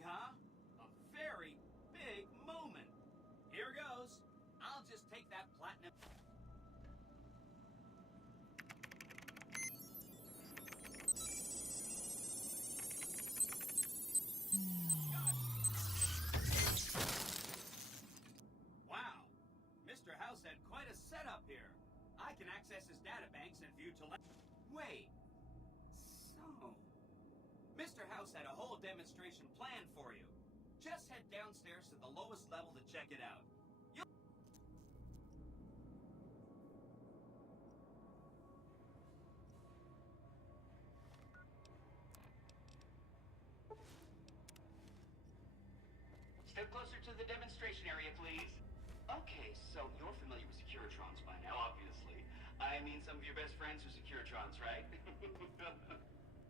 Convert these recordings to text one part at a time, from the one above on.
big, huh? A very big moment. Here goes. I'll just take that platinum. Wow. Mr. House had quite a setup here. I can access his databanks and view Wait. So... Mr. House had a whole demonstration planned for you. Just head downstairs to the lowest level to check it out. Step closer to the demonstration area, please. Okay, so you're familiar with Securitrons by now, obviously. I mean, some of your best friends are Securitrons, right?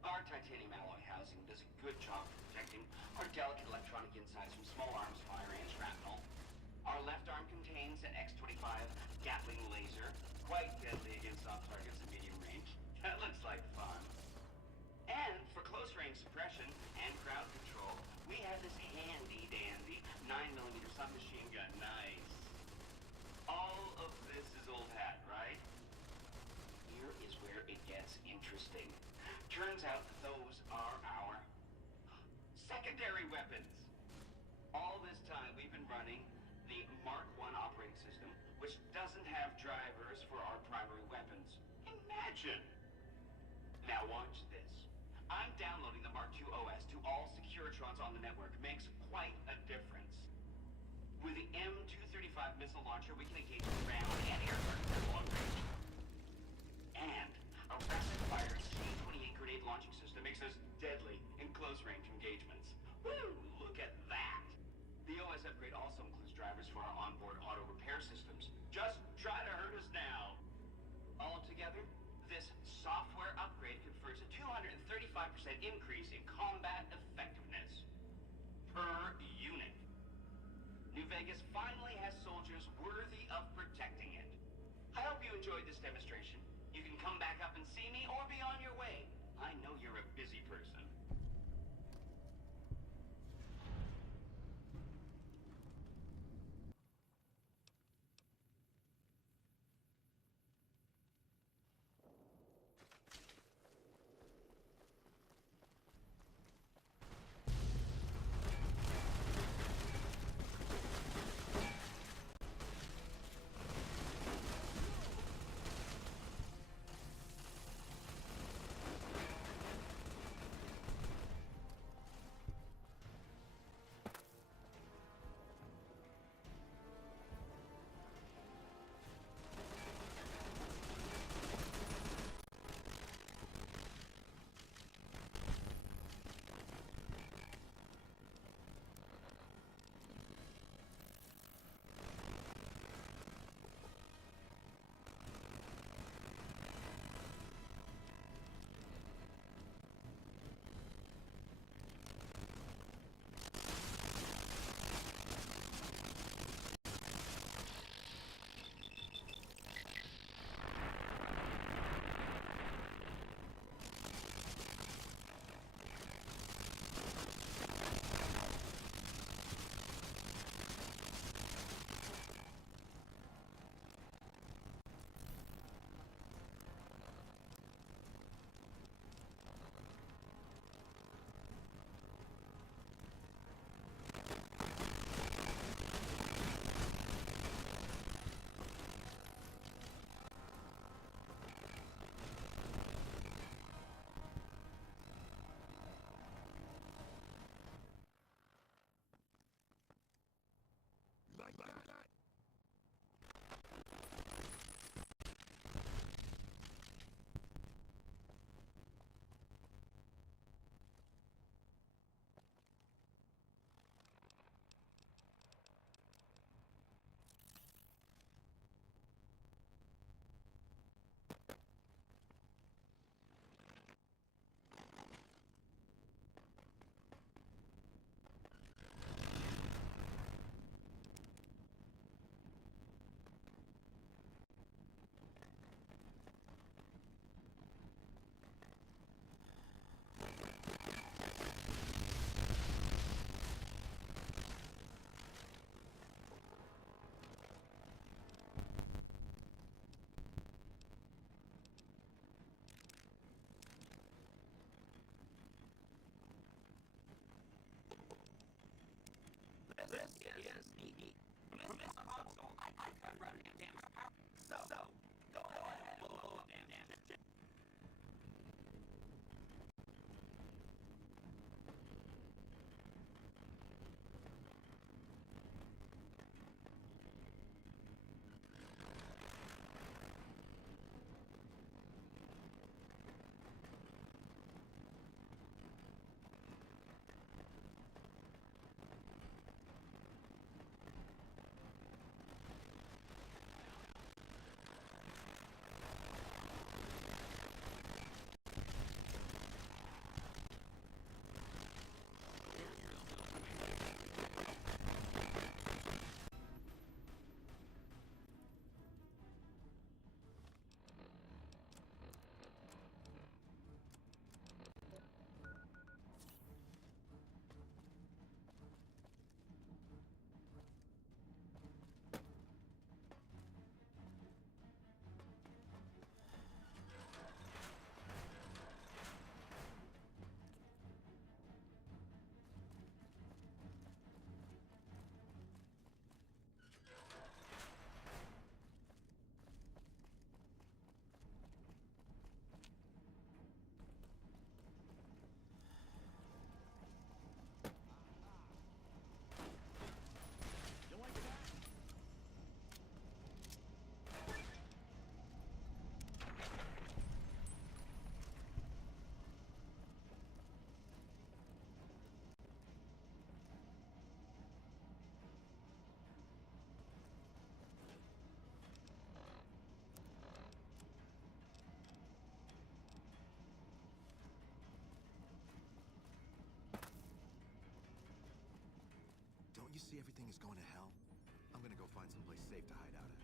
Our titanium alloy housing does a good job of protecting our delicate electronic insides from small arms fire and shrapnel. Our left arm contains an X-25 Gatling laser, quite deadly against soft targets at medium range. That looks like fun. And for close-range suppression and crowd control, we have this handy-dandy 9mm submachine gun. Nice. All of this is old hat, right? Here is where it gets interesting. Turns out that those are our secondary weapons. All this time we've been running the Mark I operating system, which doesn't have drivers for our primary weapons. Imagine! Now watch this. I'm downloading the Mark II OS to all Securitrons on the network. Makes quite a difference. With the M235 missile launcher, we can engage ground and aircraft at long range. And a rapid-fire C-28 grenade launching system makes us deadly in close-range engagements. Woo! Look at that! The OS upgrade also includes drivers for our onboard auto repair systems. Just try to hurt us now. Altogether, this software upgrade confers a 235% increase in combat effectiveness per unit. New Vegas finally has soldiers worthy of protecting it. I hope you enjoyed this demonstration. You can come back up and see me or be on your way. I know you're a busy person. this is me. From this console, I can run damn power. So, go ahead and blow up damn shit. Don't you see everything is going to hell? I'm gonna go find someplace safe to hide out at.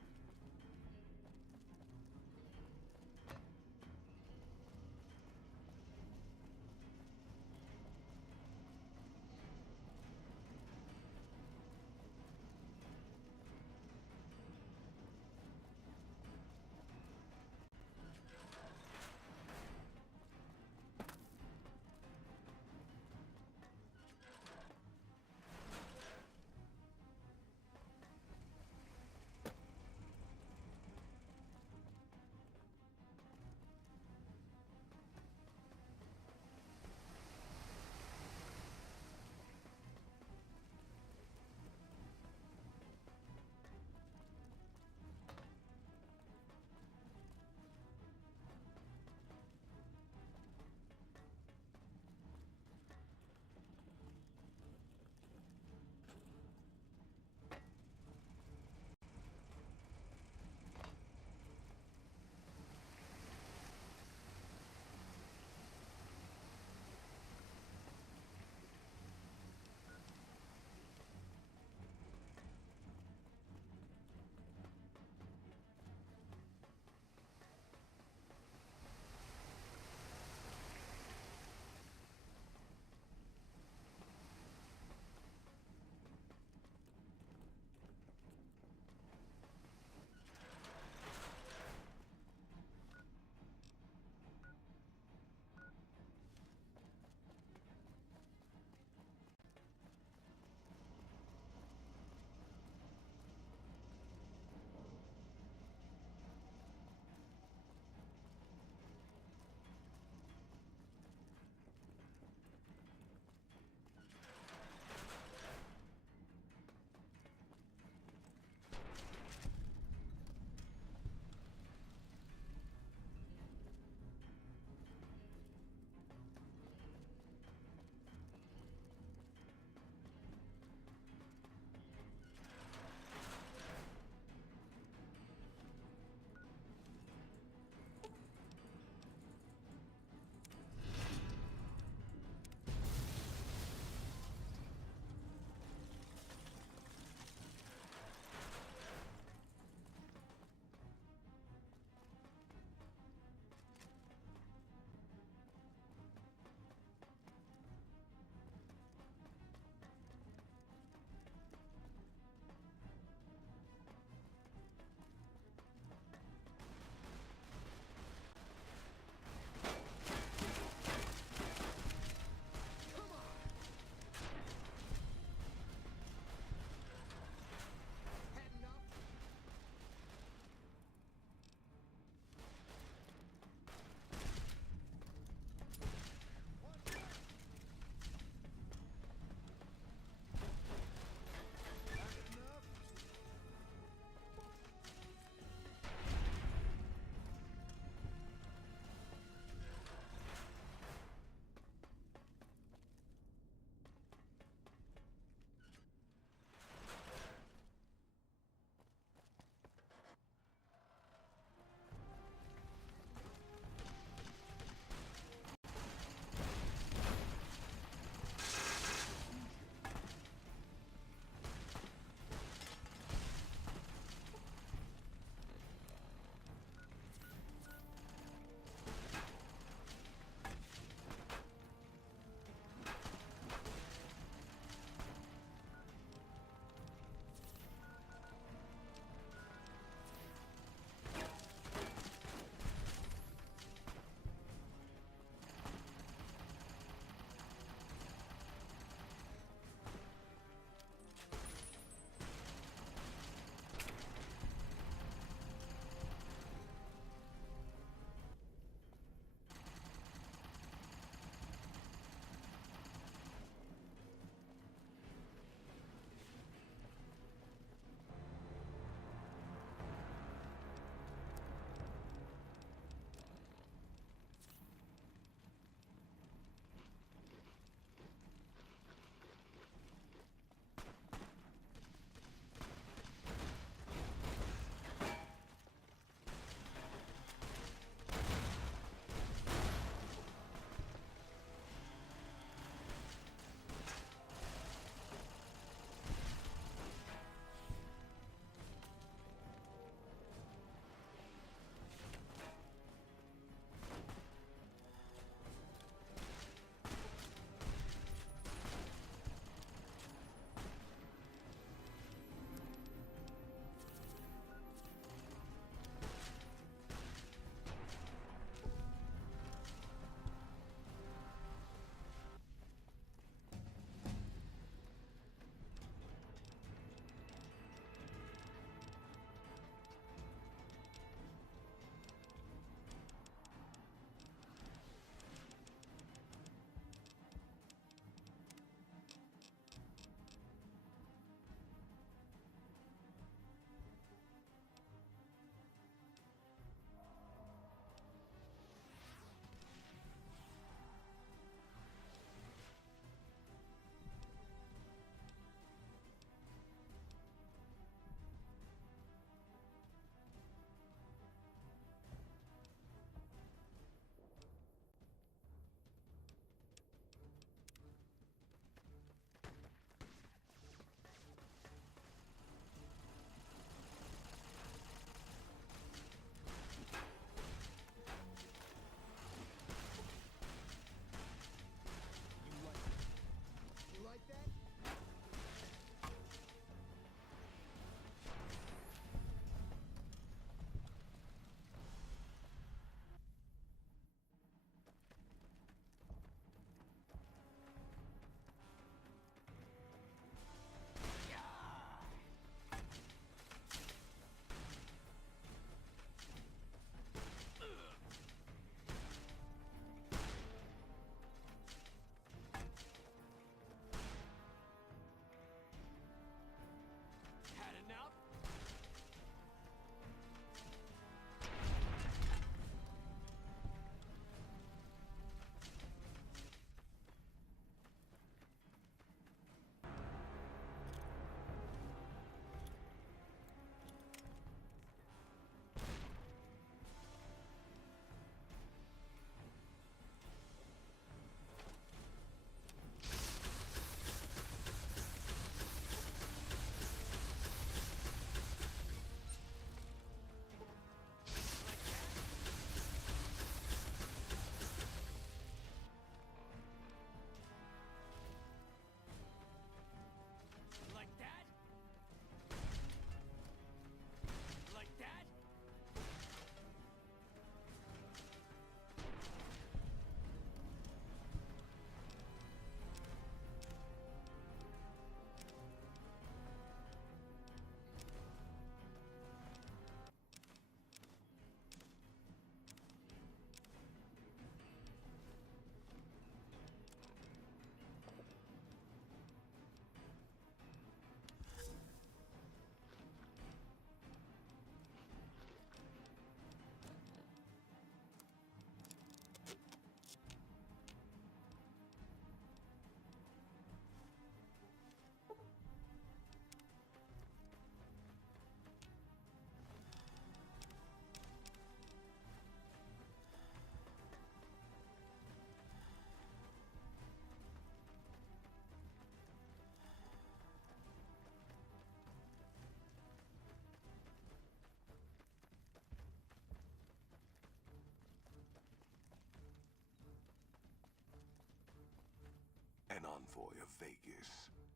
envoy of Vegas,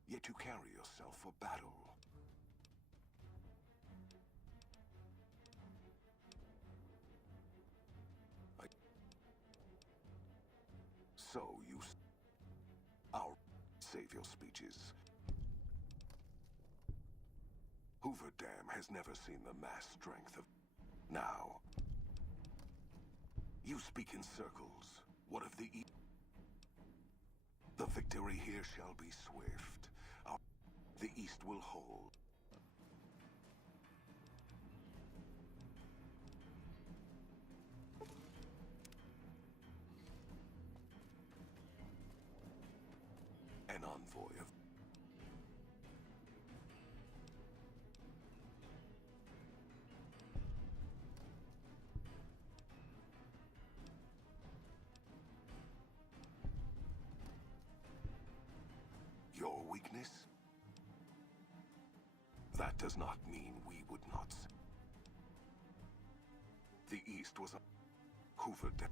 yet you carry yourself for battle. So I'll save your speeches. Hoover Dam has never seen the mass strength of... Now, you speak in circles. What of the The victory here shall be swift. The East will hold. An envoy of... Your weakness? That does not mean we would not. The East was a Hoover Dam.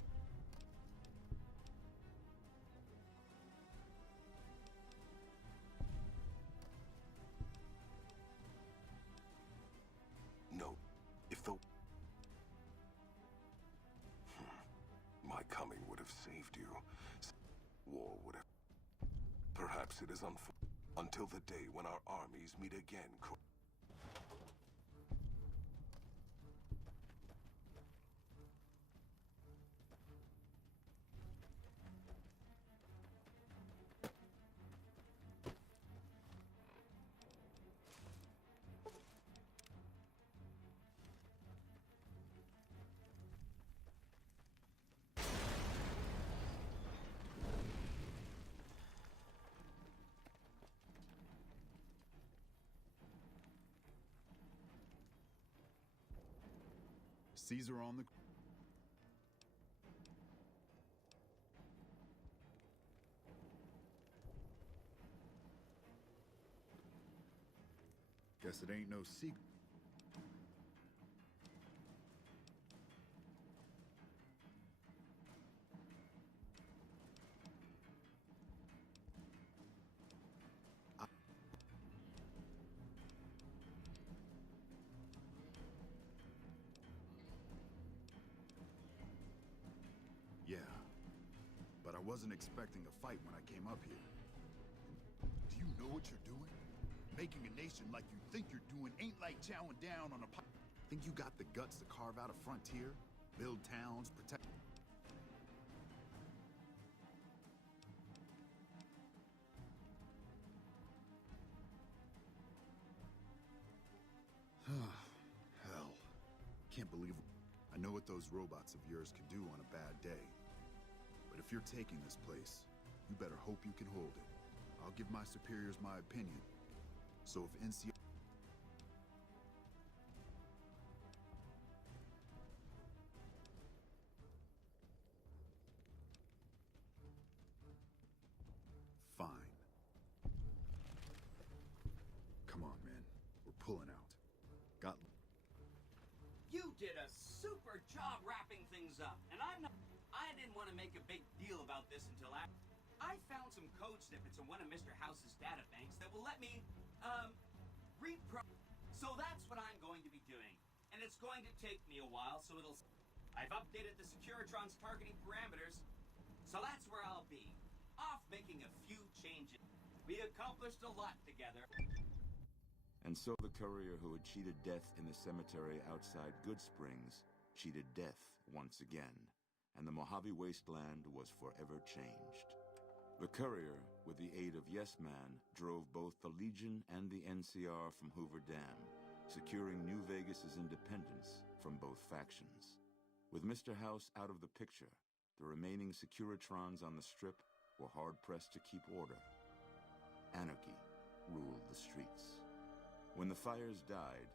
No, if the... My coming would have saved you. War would have... Perhaps it is until the day when our armies meet again. Caesar on the... Guess it ain't no secret. Yeah, but I wasn't expecting a fight when I came up here. Do you know what you're doing? Making a nation like you think you're doing ain't like chowing down on a pie. Think you got the guts to carve out a frontier? Build towns, protect... Hell. Can't believe... I know what those robots of yours can do on a bad day. But if you're taking this place, you better hope you can hold it. I'll give my superiors my opinion. So if NCR... Fine. Come on, man. We're pulling out. Got... You did a super job wrapping things up, and I didn't want to make a big deal about this until after. I found some code snippets in one of Mr. House's data banks that will let me, So that's what I'm going to be doing. And it's going to take me a while, so I've updated the Securitron's targeting parameters, so that's where I'll be. Off making a few changes. We accomplished a lot together. And so the courier who had cheated death in the cemetery outside Goodsprings cheated death once again, and the Mojave Wasteland was forever changed. The courier, with the aid of Yes Man, drove both the Legion and the NCR from Hoover Dam, securing New Vegas's independence from both factions. With Mr. House out of the picture, the remaining Securitrons on the Strip were hard-pressed to keep order. Anarchy ruled the streets. When the fires died,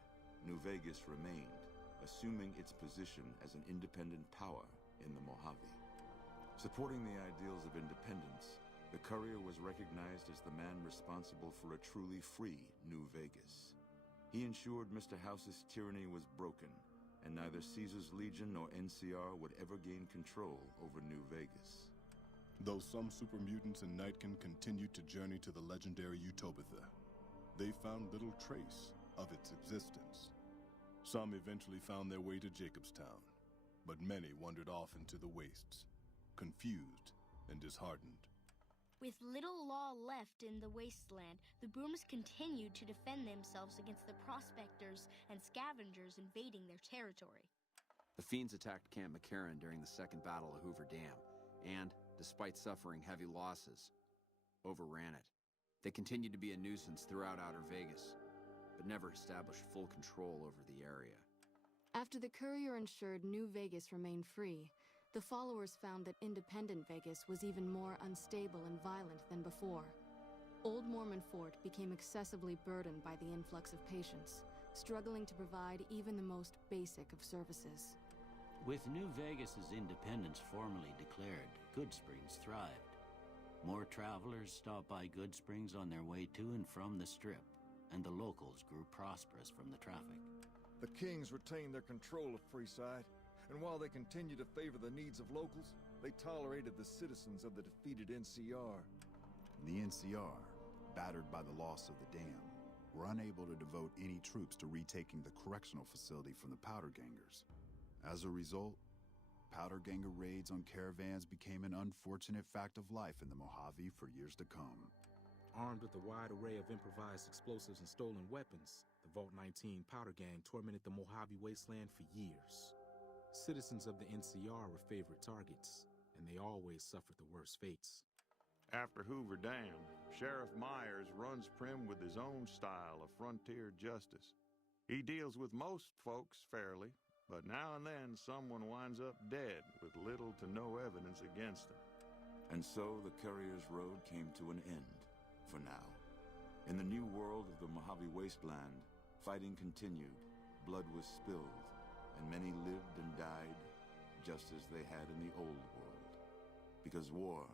New Vegas remained, assuming its position as an independent power in the Mojave. Supporting the ideals of independence, the courier was recognized as the man responsible for a truly free New Vegas. He ensured Mr. House's tyranny was broken, and neither Caesar's Legion nor NCR would ever gain control over New Vegas. Though some super mutants in Nightkin continued to journey to the legendary Utopia, they found little trace of its existence. Some eventually found their way to Jacobstown, but many wandered off into the wastes, confused and disheartened. With little law left in the wasteland, the Brooms continued to defend themselves against the prospectors and scavengers invading their territory. The Fiends attacked Camp McCarran during the Second Battle of Hoover Dam, and, despite suffering heavy losses, overran it. They continued to be a nuisance throughout Outer Vegas, but never established full control over the area. After the Courier ensured New Vegas remained free, the followers found that independent Vegas was even more unstable and violent than before. Old Mormon Fort became excessively burdened by the influx of patients, struggling to provide even the most basic of services. With New Vegas's independence formally declared, Goodsprings thrived. More travelers stopped by Goodsprings on their way to and from the Strip, and the locals grew prosperous from the traffic. The Kings retained their control of Freeside, and while they continued to favor the needs of locals, they tolerated the citizens of the defeated NCR. The NCR, battered by the loss of the dam, were unable to devote any troops to retaking the correctional facility from the Powder Gangers. As a result, Powder Ganger raids on caravans became an unfortunate fact of life in the Mojave for years to come. Armed with a wide array of improvised explosives and stolen weapons, the Vault 19 Powder Gang tormented the Mojave wasteland for years. Citizens of the NCR were favorite targets, and they always suffered the worst fates. After Hoover Dam, Sheriff Myers runs Primm with his own style of frontier justice. He deals with most folks fairly, but now and then someone winds up dead with little to no evidence against them. And so the Courier's Road came to an end, for now. In the new world of the Mojave Wasteland, fighting continued, blood was spilled, and many lived and died just as they had in the old world. Because war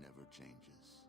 never changes.